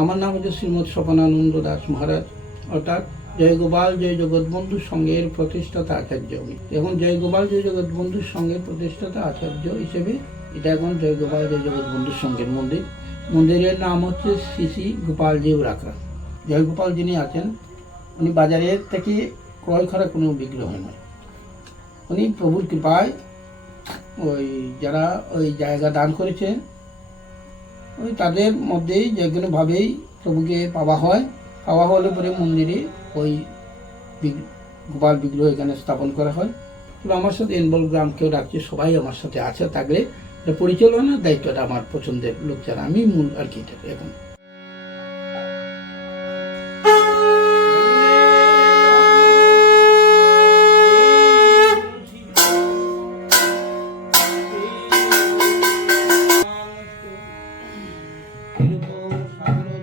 আমার নাম হচ্ছে শ্রীমৎ স্বপনানন্দ দাস মহারাজ, অর্থাৎ জয় গোপাল জয় জগৎবন্ধু সংঘের প্রতিষ্ঠাতা আচার্য। এখন জয় গোপাল জয় জগৎবন্ধু সংঘের প্রতিষ্ঠাতা আচার্য হিসেবে এটা এখন জয় গোপাল জয় জগৎবন্ধু সংঘের মন্দির। মন্দিরের নাম হচ্ছে শ্রী শ্রী গোপালজি রাখা। জয় গোপাল যিনি আছেন উনি বাজারের থেকে ক্রয় করা কোনো বিগ্রহ নয়। উনি প্রভুর কৃপায় ওই যারা ওই জায়গা দান করেছে ওই তাদের মধ্যেই যে কোনোভাবেই প্রভুকে পাওয়া হয়। পাওয়া হলে পরে মন্দিরে ওই গোপাল বিগ্রহ এখানে স্থাপন করা হয়। আমার সাথে ইনভলভ গ্রাম কেউ রাখছে, সবাই আমার সাথে আছে, থাকলে পরিচালনার দায়িত্বটা আমার পছন্দের লোক যারা, আমি মূল আর কি এটা এখন। সাগর